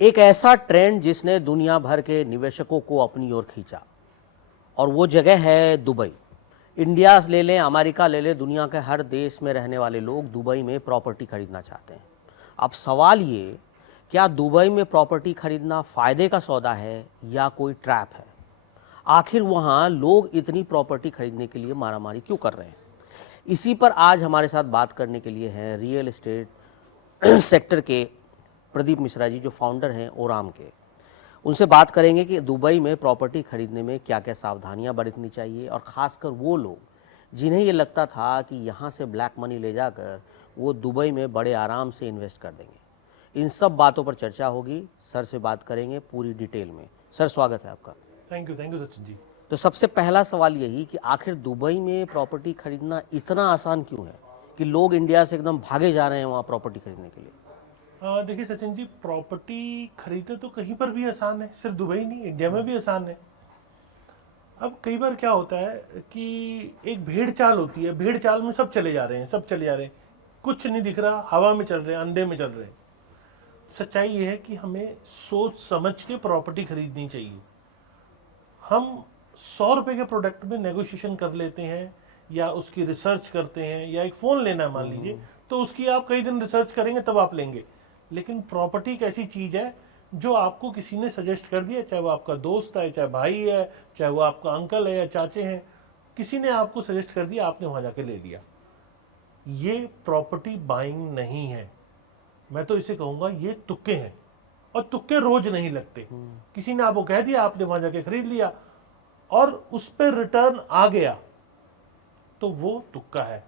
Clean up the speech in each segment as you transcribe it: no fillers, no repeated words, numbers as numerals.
एक ऐसा ट्रेंड जिसने दुनिया भर के निवेशकों को अपनी ओर खींचा, और वो जगह है दुबई। इंडिया ले लें, अमेरिका ले लें, दुनिया के हर देश में रहने वाले लोग दुबई में प्रॉपर्टी खरीदना चाहते हैं। अब सवाल ये, क्या दुबई में प्रॉपर्टी खरीदना फ़ायदे का सौदा है या कोई ट्रैप है? आखिर वहाँ लोग इतनी प्रॉपर्टी खरीदने के लिए मारामारी क्यों कर रहे हैं? इसी पर आज हमारे साथ बात करने के लिए हैं रियल एस्टेट सेक्टर के प्रदीप मिश्रा जी, जो फाउंडर हैं ओराम के। उनसे बात करेंगे कि दुबई में प्रॉपर्टी खरीदने में क्या क्या सावधानियां बरतनी चाहिए, और ख़ासकर वो लोग जिन्हें ये लगता था कि यहाँ से ब्लैक मनी ले जाकर वो दुबई में बड़े आराम से इन्वेस्ट कर देंगे। इन सब बातों पर चर्चा होगी। सर से बात करेंगे पूरी डिटेल में। सर, स्वागत है आपका। Thank you Sachin ji. तो सबसे पहला सवाल यही कि आखिर दुबई में प्रॉपर्टी खरीदना इतना आसान क्यों है कि लोग इंडिया से एकदम भागे जा रहे हैं वहाँ प्रॉपर्टी खरीदने के लिए? देखिए सचिन जी, प्रॉपर्टी खरीदे तो कहीं पर भी आसान है, सिर्फ दुबई नहीं, इंडिया में भी आसान है। अब कई बार क्या होता है कि एक भेड़ चाल होती है, भेड़ चाल में सब चले जा रहे हैं, सब चले जा रहे हैं, कुछ नहीं दिख रहा, हवा में चल रहे हैं, अंधे में चल रहे हैं। सच्चाई ये है कि हमें सोच समझ के प्रॉपर्टी खरीदनी चाहिए। हम 100 रुपए के प्रोडक्ट में नेगोशिएशन कर लेते हैं, या उसकी रिसर्च करते हैं, या एक फ़ोन लेना है मान लीजिए, तो उसकी आप कई दिन रिसर्च करेंगे तब आप लेंगे। लेकिन प्रॉपर्टी एक ऐसी चीज़ है जो आपको किसी ने सजेस्ट कर दिया, चाहे वो आपका दोस्त है, चाहे भाई है, चाहे वो आपका अंकल है या चाचे हैं, किसी ने आपको सजेस्ट कर दिया, आपने वहाँ जाके ले लिया। ये प्रॉपर्टी बाइंग नहीं है, मैं तो इसे कहूँगा ये तुक्के हैं, और तुक्के रोज नहीं लगते। किसी ने आपको कह दिया, आपने वहां जाके खरीद लिया और उस पर रिटर्न आ गया, तो वो तुक्का है।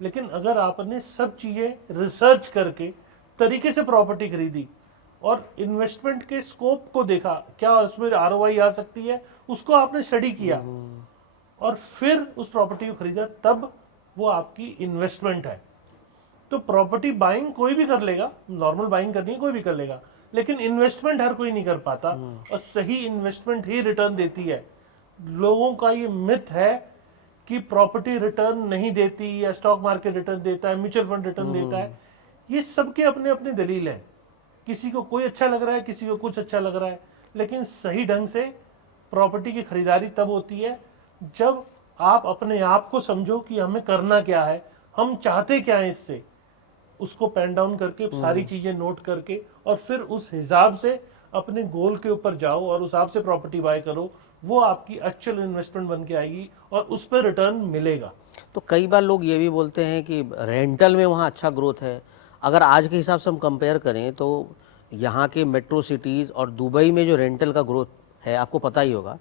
लेकिन अगर आपने सब चीजें रिसर्च करके तरीके से प्रॉपर्टी खरीदी और इन्वेस्टमेंट के स्कोप को देखा, क्या उसमें आरओआई आ सकती है, उसको आपने स्टडी किया और फिर उस प्रॉपर्टी को खरीदा, तब वो आपकी इन्वेस्टमेंट है। तो प्रॉपर्टी बाइंग कोई भी कर लेगा, नॉर्मल बाइंग करनी है कोई भी कर लेगा, लेकिन इन्वेस्टमेंट हर कोई नहीं कर पाता, और सही इन्वेस्टमेंट ही रिटर्न देती है। लोगों का ये मिथ है कि प्रॉपर्टी रिटर्न नहीं देती, या स्टॉक मार्केट रिटर्न देता है, म्यूचुअल फंड रिटर्न देता है। ये सबके अपने अपने दलील है, किसी को कोई अच्छा लग रहा है, किसी को कुछ अच्छा लग रहा है। लेकिन सही ढंग से प्रॉपर्टी की खरीदारी तब होती है जब आप अपने आप को समझो कि हमें करना क्या है, हम चाहते क्या है इससे, उसको पेन डाउन करके सारी चीजें नोट करके, और फिर उस हिसाब से अपने गोल के ऊपर जाओ और उस हिसाब से प्रॉपर्टी बाय करो। वो आपकी एक्चुअल इन्वेस्टमेंट बन के आएगी और उस पर रिटर्न मिलेगा। तो कई बार लोग ये भी बोलते हैं कि रेंटल में वहाँ अच्छा ग्रोथ है। अगर आज के हिसाब से हम कंपेयर करें तो यहाँ के मेट्रो सिटीज़ और दुबई में जो रेंटल का ग्रोथ है, आपको पता ही होगा।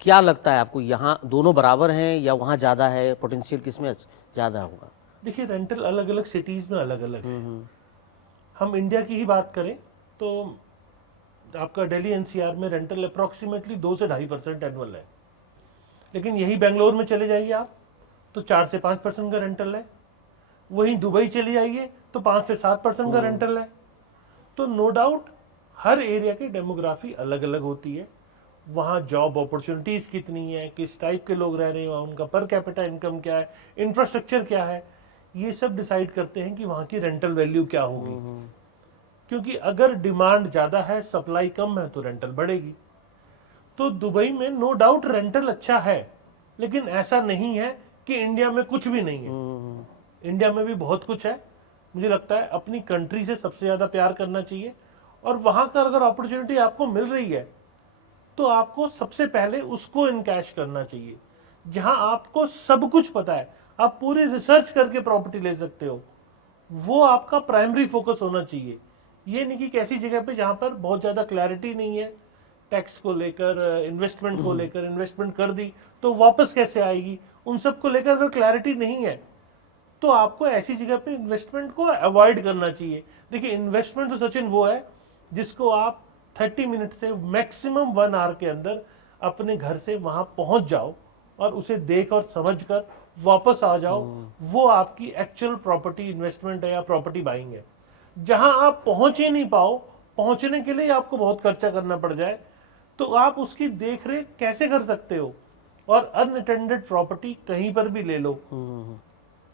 क्या लगता है आपको, यहाँ दोनों बराबर हैं या वहाँ ज़्यादा है? पोटेंशियल किस में ज़्यादा होगा? देखिए, रेंटल अलग अलग सिटीज में अलग अलग है। हम इंडिया की ही बात करें तो आपका दिल्ली एनसीआर में रेंटल अप्रोक्सीमेटली 2 से 2.5% एनुअल है। लेकिन यही बेंगलोर में चले जाइए आप तो 4 से 5% का रेंटल है। वहीं दुबई चले जाइए तो 5 से 7% का रेंटल है। तो नो डाउट हर एरिया की डेमोग्राफी अलग अलग होती है, वहाँ जॉब अपॉर्चुनिटीज कितनी है, किस टाइप के लोग रह रहे हैं, उनका पर कैपिटा इनकम क्या है, इंफ्रास्ट्रक्चर क्या है, ये सब डिसाइड करते हैं कि वहाँ की रेंटल वैल्यू क्या होगी। क्योंकि अगर डिमांड ज्यादा है, सप्लाई कम है, तो रेंटल बढ़ेगी। तो दुबई में नो डाउट रेंटल अच्छा है, लेकिन ऐसा नहीं है कि इंडिया में कुछ भी नहीं है। इंडिया में भी बहुत कुछ है। मुझे लगता है अपनी कंट्री से सबसे ज्यादा प्यार करना चाहिए, और वहां का अगर अपॉर्चुनिटी आपको मिल रही है तो आपको सबसे पहले उसको इनकैश करना चाहिए। जहां आपको सब कुछ पता है, आप पूरी रिसर्च करके प्रॉपर्टी ले सकते हो, वो आपका प्राइमरी फोकस होना चाहिए। ये नहीं कि कैसी जगह पे जहां पर बहुत ज्यादा क्लैरिटी नहीं है, टैक्स को लेकर, इन्वेस्टमेंट को लेकर, इन्वेस्टमेंट कर दी तो वापस कैसे आएगी, उन सब को लेकर अगर क्लैरिटी नहीं है तो आपको ऐसी जगह पे इन्वेस्टमेंट को अवॉइड करना चाहिए। देखिए, इन्वेस्टमेंट तो सचिन वो है जिसको आप 30 मिनट से मैक्सिमम 1 आवर के अंदर अपने घर से वहां पहुंच जाओ और उसे देख और समझ कर वापस आ जाओ। वो आपकी एक्चुअल प्रॉपर्टी इन्वेस्टमेंट है या प्रॉपर्टी बाइंग है। जहां आप पहुंच ही नहीं पाओ, पहुंचने के लिए आपको बहुत खर्चा करना पड़ जाए, तो आप उसकी देखरेख कैसे कर सकते हो? और अनअटेंडेड प्रॉपर्टी कहीं पर भी ले लो,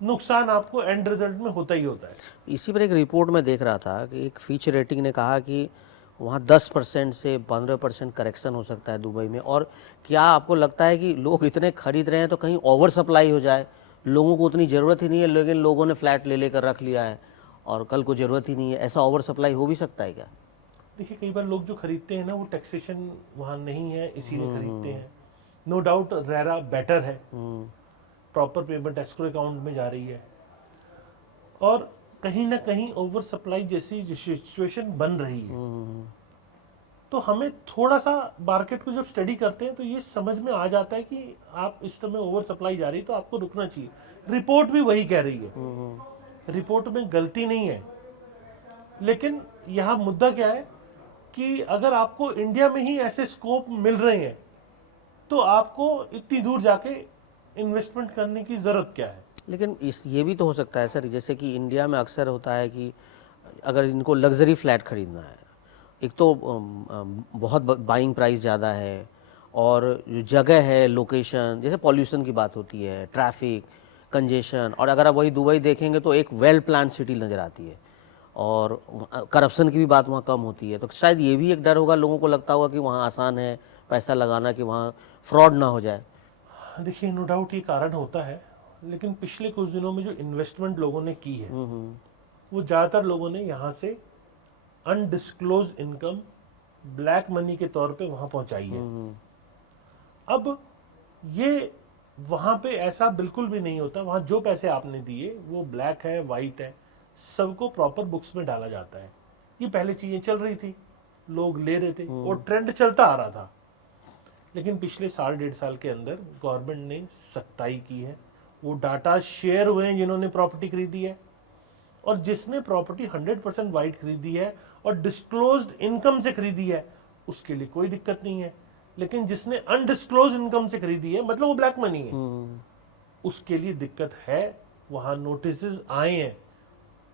नुकसान आपको एंड रिजल्ट में होता ही होता है। इसी पर एक रिपोर्ट में देख रहा था कि एक फीच रेटिंग ने कहा कि वहाँ 10% से 15% करेक्शन हो सकता है दुबई में। और क्या आपको लगता है कि लोग इतने खरीद रहे हैं तो कहीं ओवर सप्लाई हो जाए, लोगों को उतनी ज़रूरत ही नहीं है लेकिन लोगों ने फ्लैट ले लेकर रख लिया है और कल को ज़रूरत ही नहीं है, ऐसा ओवर सप्लाई हो भी सकता है क्या? देखिए कई बार लोग जो खरीदते हैं ना, वो टैक्सेशन वहाँ नहीं है इसीलिए खरीदते हैं। नो डाउट रेरा बेटर है, प्रॉपर पेमेंट एस्क्रो अकाउंट में जा रही है, और कहीं ना कहीं ओवर सप्लाई जैसी सिचुएशन बन रही है। तो हमें थोड़ा सा मार्केट को जब स्टडी करते हैं तो ये समझ में आ जाता है कि आप इस समय ओवर सप्लाई जा रही है तो आपको रुकना चाहिए। रिपोर्ट भी वही कह रही है, रिपोर्ट में गलती नहीं है, लेकिन यहाँ मुद्दा क्या है कि अगर आपको इंडिया में ही ऐसे स्कोप मिल रहे हैं तो आपको इतनी दूर जाके इन्वेस्टमेंट करने की जरूरत क्या है। लेकिन ये भी तो हो सकता है सर, जैसे कि इंडिया में अक्सर होता है कि अगर इनको लग्जरी फ्लैट खरीदना है, एक तो बहुत बाइंग प्राइस ज़्यादा है, और जो जगह है, लोकेशन, जैसे पॉल्यूशन की बात होती है, ट्रैफिक कंजेशन, और अगर आप वही दुबई देखेंगे तो एक वेल प्लान सिटी नज़र आती है, और करप्शन की भी बात वहाँ कम होती है। तो शायद ये भी एक डर होगा, लोगों को लगता होगा कि वहाँ आसान है पैसा लगाना, कि वहाँ फ्रॉड ना हो जाए। देखिए नो डाउट ये कारण होता है, लेकिन पिछले कुछ दिनों में जो इन्वेस्टमेंट लोगों ने की है वो ज़्यादातर लोगों ने यहाँ से अनडिस्क्लोज इनकम ब्लैक मनी के तौर पे वहाँ पहुँचाई है। अब ये वहाँ पे ऐसा बिल्कुल भी नहीं होता, वहाँ जो पैसे आपने दिए वो ब्लैक है वाइट है, सबको प्रॉपर बुक्स में डाला जाता है। ये पहले चीजें चल रही थी, लोग ले रहे थे और ट्रेंड चलता आ रहा था, लेकिन पिछले साल 1.5 साल के अंदर गवर्नमेंट ने सख्ताई की है। वो डाटा शेयर हुए हैं जिन्होंने प्रॉपर्टी खरीदी है, और जिसने प्रॉपर्टी 100% वाइट खरीदी है और डिस्क्लोज्ड इनकम से खरीदी है उसके लिए कोई दिक्कत नहीं है, लेकिन जिसने अनडिस्क्लोज इनकम से खरीदी है, मतलब वो ब्लैक मनी है, उसके लिए दिक्कत है। वहां नोटिस आए हैं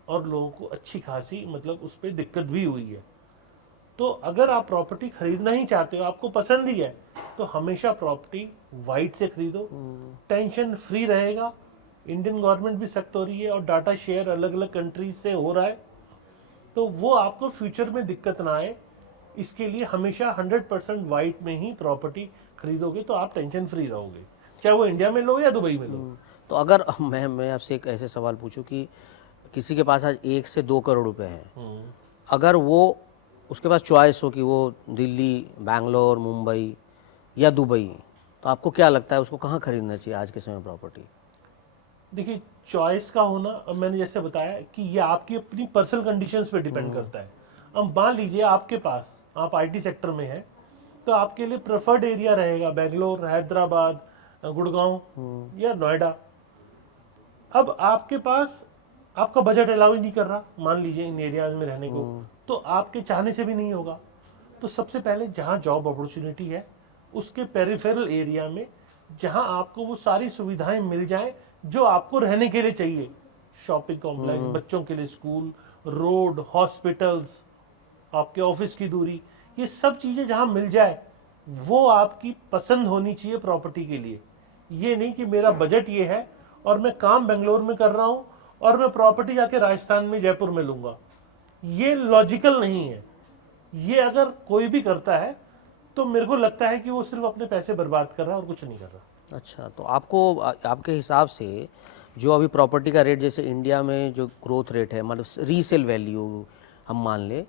और लोगों को अच्छी खासी मतलब उस पर दिक्कत भी हुई है। तो अगर आप प्रॉपर्टी खरीदना ही चाहते हो, आपको पसंद ही है, तो हमेशा प्रॉपर्टी वाइट से खरीदो, टेंशन फ्री रहेगा। इंडियन गवर्नमेंट भी सख्त हो रही है और डाटा शेयर अलग अलग कंट्रीज से हो रहा है, तो वो आपको फ्यूचर में दिक्कत ना आए, इसके लिए हमेशा 100% वाइट में ही प्रॉपर्टी खरीदोगे तो आप टेंशन फ्री रहोगे, चाहे वो इंडिया में लो या दुबई में लो। तो अगर मैं आपसे एक ऐसे सवाल पूछूं कि किसी के पास आज 1 से 2 करोड़ रुपए हैं, अगर वो उसके पास चॉइस हो कि वो दिल्ली, बैंगलोर, मुंबई या दुबई, तो आपको क्या लगता है उसको कहाँ खरीदना चाहिए आज के समय प्रॉपर्टी? देखिए चॉइस का होना, अब मैंने जैसे बताया कि ये आपकी अपनी पर्सनल कंडीशंस पे डिपेंड करता है। अब मान लीजिए आपके पास, आप आईटी सेक्टर में हैं, तो आपके लिए प्रेफर्ड एरिया रहेगा बेंगलोर, हैदराबाद, गुड़गांव या नोएडा। अब आपके पास आपका बजट अलाउ ही नहीं कर रहा मान लीजिए इन एरियाज में रहने को, तो आपके चाहने से भी नहीं होगा। तो सबसे पहले जहां जॉब अपॉर्चुनिटी है उसके पेरिफेरल एरिया में, जहां आपको वो सारी सुविधाएं मिल जाएं जो आपको रहने के लिए चाहिए, शॉपिंग कॉम्प्लेक्स, बच्चों के लिए स्कूल, रोड, हॉस्पिटल्स, आपके ऑफिस की दूरी, ये सब चीजें जहां मिल जाए, वो आपकी पसंद होनी चाहिए प्रॉपर्टी के लिए। ये नहीं कि मेरा बजट ये है और मैं काम बेंगलोर में कर रहा हूं और मैं प्रॉपर्टी जाके राजस्थान में, जयपुर में लूंगा, ये लॉजिकल नहीं है। ये अगर कोई भी करता है तो मेरे को लगता है कि वो सिर्फ अपने पैसे बर्बाद कर रहा है और कुछ नहीं कर रहा। अच्छा, तो आपको आपके हिसाब से जो अभी प्रॉपर्टी का रेट, जैसे इंडिया में जो ग्रोथ रेट है, मतलब रीसेल वैल्यू हम मान ले,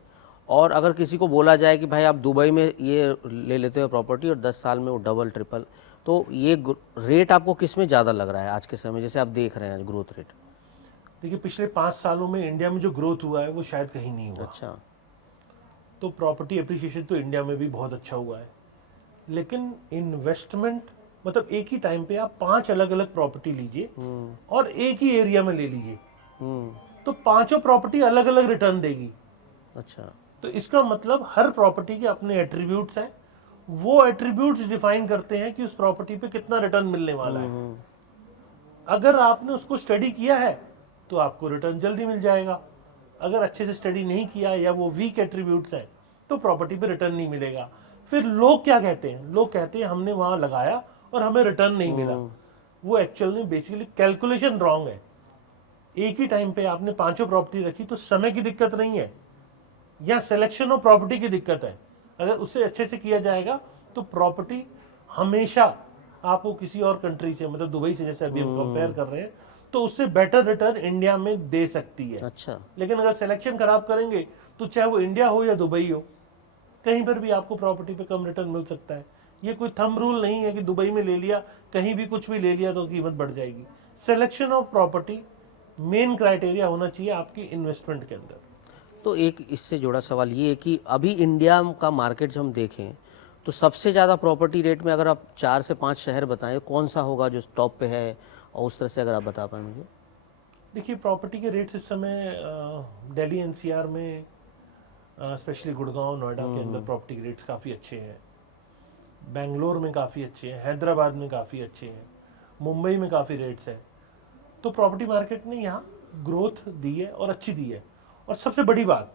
और अगर किसी को बोला जाए कि भाई आप दुबई में ये ले लेते हो प्रॉपर्टी और 10 साल में वो डबल ट्रिपल, तो ये रेट आपको किस में ज़्यादा लग रहा है आज के समय, जैसे आप देख रहे हैं ग्रोथ रेट? देखिए पिछले 5 सालों में इंडिया में जो ग्रोथ हुआ है वो शायद कहीं नहीं हुआ। अच्छा। तो प्रॉपर्टी एप्रिसिएशन तो इंडिया में भी बहुत अच्छा हुआ है, लेकिन इन्वेस्टमेंट मतलब एक ही टाइम पे आप 5 अलग अलग प्रॉपर्टी लीजिए और एक ही एरिया में ले लीजिए, तो पांचों प्रॉपर्टी अलग अलग रिटर्न देगी। अच्छा। तो इसका मतलब हर प्रॉपर्टी के अपने एट्रीब्यूट्स हैं, वो एट्रीब्यूट्स डिफाइन करते हैं कि उस प्रॉपर्टी पे कितना रिटर्न मिलने वाला है। अगर आपने उसको स्टडी किया है तो आपको रिटर्न जल्दी मिल जाएगा, अगर अच्छे से स्टडी नहीं किया या वो वीक एट्रीब्यूट्स हैं तो प्रॉपर्टी पे रिटर्न नहीं मिलेगा। फिर लोग क्या कहते हैं, लोग कहते हैं हमने वहां लगाया और हमें रिटर्न नहीं मिला। वो एक्चुअल में बेसिकली कैलकुलेशन रॉन्ग है। एक ही टाइम पे आपने पांचों प्रॉपर्टी रखी तो समय की दिक्कत नहीं है, या सिलेक्शन ऑफ प्रॉपर्टी की दिक्कत है, अगर उससे अच्छे से किया जाएगा तो प्रॉपर्टी हमेशा आपको किसी और कंट्री से, मतलब दुबई से जैसे अभी हम कंपेयर कर रहे हैं, तो उससे बेटर रिटर्न इंडिया में दे सकती है। अच्छा, लेकिन अगर सिलेक्शन खराब करेंगे तो चाहे वो इंडिया हो या दुबई हो, कहीं पर भी आपको प्रॉपर्टी पे कम रिटर्न मिल सकता है। ये कोई थंब रूल नहीं है कि दुबई में ले लिया, कहीं भी कुछ भी ले लिया तो कीमत बढ़ जाएगी। Selection of property main criteria होना चाहिए आपकी इन्वेस्टमेंट के अंदर। तो एक इससे जुड़ा सवाल ये है कि अभी इंडिया का मार्केट जब हम देखें तो सबसे ज़्यादा प्रॉपर्टी रेट में अगर आप 4 से 5 शहर बताएं कौन सा होगा जो टॉप पे है, और उस तरह से अगर आप बता पाएं मुझे। देखिए, प्रॉपर्टी के रेट्स इस समय दिल्ली एनसीआर में, स्पेशली गुड़गांव नोएडा के अंदर प्रॉपर्टी के रेट्स काफ़ी अच्छे हैं, बेंगलोर में काफ़ी अच्छे हैं, हैदराबाद में काफ़ी अच्छे हैं, मुंबई में काफ़ी रेट्स हैं। तो प्रॉपर्टी मार्केट ने यहाँ ग्रोथ दी है और अच्छी दी है। और सबसे बड़ी बात,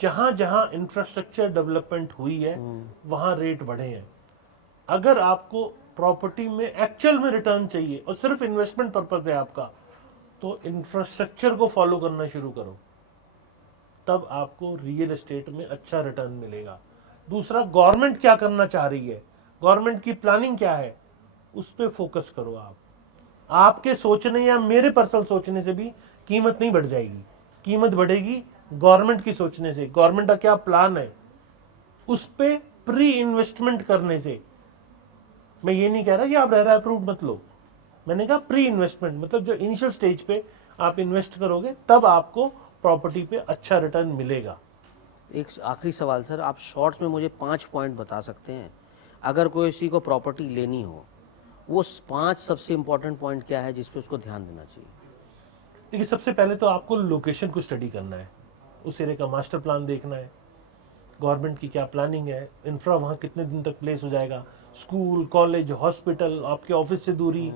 जहां जहां इंफ्रास्ट्रक्चर डेवलपमेंट हुई है वहां रेट बढ़े हैं। अगर आपको प्रॉपर्टी में एक्चुअल में रिटर्न चाहिए और सिर्फ इन्वेस्टमेंट पर्पस है आपका, तो इंफ्रास्ट्रक्चर को फॉलो करना शुरू करो, तब आपको रियल एस्टेट में अच्छा रिटर्न मिलेगा। दूसरा, गवर्नमेंट क्या करना चाह रही है, गवर्नमेंट की प्लानिंग क्या है, उस पर फोकस करो। आपके सोचने या मेरे पर्सनल सोचने से भी कीमत नहीं बढ़ जाएगी, कीमत बढ़ेगी गवर्नमेंट की सोचने से, गवर्नमेंट का क्या प्लान है उस पे प्री इन्वेस्टमेंट करने से। मैं ये नहीं कह रहा कि आप रेरा अप्रूव मत लो, मैंने कहा प्री इन्वेस्टमेंट, मतलब जो इनिशियल स्टेज पे आप इन्वेस्ट करोगे तब आपको प्रॉपर्टी पे अच्छा रिटर्न मिलेगा। एक आखिरी सवाल सर, आप शॉर्ट्स में मुझे 5 पॉइंट बता सकते हैं, अगर कोई किसी को प्रॉपर्टी लेनी हो, वो 5 सबसे इम्पोर्टेंट पॉइंट क्या है जिस पे उसको ध्यान देना चाहिए? देखिए, सबसे पहले तो आपको लोकेशन को स्टडी करना है, उस एरिया का मास्टर प्लान देखना है, गवर्नमेंट की क्या प्लानिंग है, इंफ्रा वहाँ कितने दिन तक प्लेस हो जाएगा, स्कूल कॉलेज हॉस्पिटल, आपके ऑफिस से दूरी,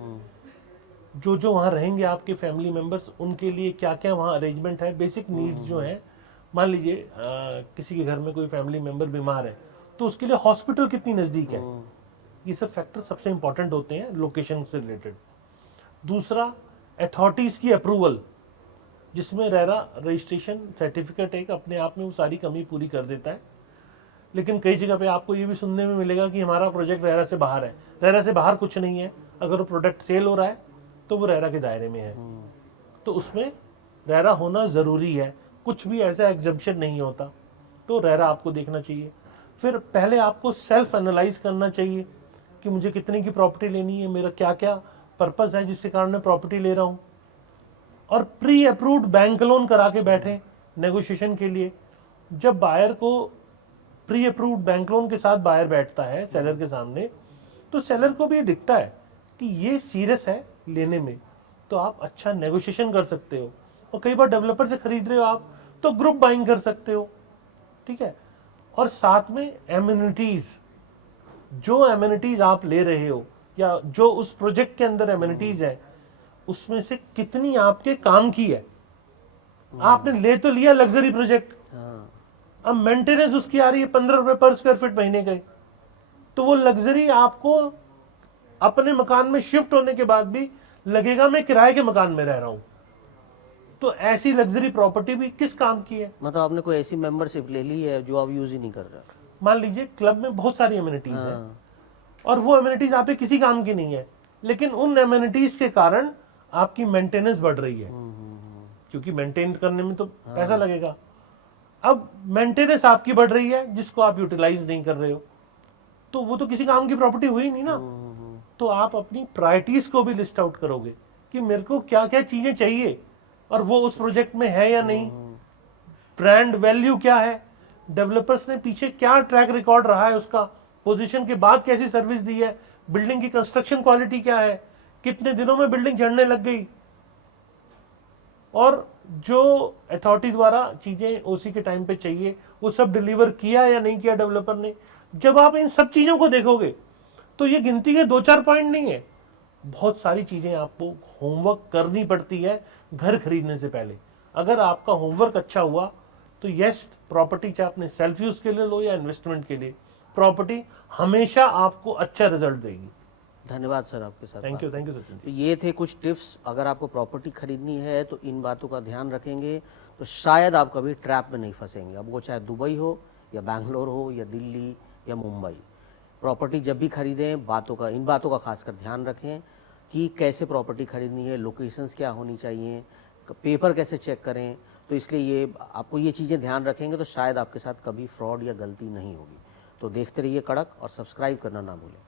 जो जो वहाँ रहेंगे आपके फैमिली मेंबर्स, उनके लिए क्या क्या वहाँ अरेंजमेंट है, बेसिक नीड्स जो हैं। मान लीजिए किसी के घर में कोई फैमिली मेंबर बीमार है तो उसके लिए हॉस्पिटल कितनी नज़दीक है, ये सब फैक्टर सबसे इंपॉर्टेंट होते हैं लोकेशन से रिलेटेड। दूसरा, अथॉरिटीज़ की अप्रूवल, जिसमें रेरा रजिस्ट्रेशन सर्टिफिकेट एक अपने आप में वो सारी कमी पूरी कर देता है। लेकिन कई जगह पे आपको ये भी सुनने में मिलेगा कि हमारा प्रोजेक्ट रेरा से बाहर है। रेरा से बाहर कुछ नहीं है, अगर वो प्रोडक्ट सेल हो रहा है तो वो रेरा के दायरे में है, तो उसमें रेरा होना ज़रूरी है, कुछ भी ऐसा एग्जम्पशन नहीं होता, तो रेरा आपको देखना चाहिए। फिर पहले आपको सेल्फ एनालाइज करना चाहिए कि मुझे कितने की प्रॉपर्टी लेनी है, मेरा क्या क्या पर्पस है जिसके कारण मैं प्रॉपर्टी ले रहा हूँ, और प्री अप्रूव्ड बैंक लोन करा के बैठे नेगोशिएशन के लिए। जब बायर को प्री अप्रूव्ड बैंक लोन के साथ बायर बैठता है सेलर के सामने, तो सेलर को भी ये दिखता है कि ये सीरियस है लेने में, तो आप अच्छा नेगोशिएशन कर सकते हो। और कई बार डेवलपर से खरीद रहे हो आप तो ग्रुप बाइंग कर सकते हो, ठीक है। और साथ में एमिनिटीज, जो एमिनिटीज आप ले रहे हो या जो उस प्रोजेक्ट के अंदर एमिनिटीज है, उसमें से कितनी आपके काम की है। आपने ले तो लिया लग्जरी प्रोजेक्ट, अब मेंटेनेंस उसकी आ रही है 15 रुपए पर स्क्वायर फीट महीने के, तो वो लग्जरी आपको अपने मकान में शिफ्ट होने के बाद भी लगेगा मैं किराए के मकान में रह रहा हूं। तो ऐसी लग्जरी प्रॉपर्टी भी किस काम की है। मतलब आपने कोई ऐसी मेंबरशिप ले ली है जो आप यूज ही नहीं कर रहे? मान लीजिए क्लब में बहुत सारी एमिनिटीज हैं और वो एमिनिटीज आप पे किसी काम की नहीं है, लेकिन उन एमिनिटीज के कारण आपकी मेंटेनेंस बढ़ रही है, क्योंकि मेंटेन करने में तो पैसा लगेगा। अब मेंटेनेंस आपकी बढ़ रही है जिसको आप यूटिलाइज नहीं कर रहे हो, तो वो तो किसी काम की प्रॉपर्टी हुई नहीं ना। तो आप अपनी प्रायोरिटीज को भी लिस्ट आउट करोगे कि मेरे को क्या क्या चीजें चाहिए और वो उस प्रोजेक्ट में है या नहीं, ब्रांड वैल्यू क्या है, डेवलपर्स ने पीछे क्या ट्रैक रिकॉर्ड रहा है उसका, पोजीशन के बाद कैसी सर्विस दी है, बिल्डिंग की कंस्ट्रक्शन क्वालिटी क्या है, कितने दिनों में बिल्डिंग चढ़ने लग गई, और जो अथॉरिटी द्वारा चीजें ओसी के टाइम पे चाहिए वो सब डिलीवर किया या नहीं किया डेवलपर ने। जब आप इन सब चीजों को देखोगे तो ये गिनती के 2-4 पॉइंट नहीं है, बहुत सारी चीजें आपको होमवर्क करनी पड़ती है घर खरीदने से पहले। अगर आपका होमवर्क अच्छा हुआ तो यस, प्रॉपर्टी चाहे अपने सेल्फ यूज के लिए लो या इन्वेस्टमेंट के लिए, प्रॉपर्टी हमेशा आपको अच्छा रिजल्ट देगी। धन्यवाद सर आपके साथ। Thank you Sachin. तो ये थे कुछ टिप्स, अगर आपको प्रॉपर्टी खरीदनी है तो इन बातों का ध्यान रखेंगे तो शायद आप कभी ट्रैप में नहीं फंसेंगे। अब वो चाहे दुबई हो या बैंगलोर हो या दिल्ली या मुंबई, प्रॉपर्टी जब भी खरीदें इन बातों का खासकर ध्यान रखें कि कैसे प्रॉपर्टी खरीदनी है, लोकेशंस क्या होनी चाहिए, पेपर कैसे चेक करें। तो इसलिए ये आपको ये चीज़ें ध्यान रखेंगे तो शायद आपके साथ कभी फ्रॉड या गलती नहीं होगी। तो देखते रहिए कड़क और सब्सक्राइब करना ना भूलें।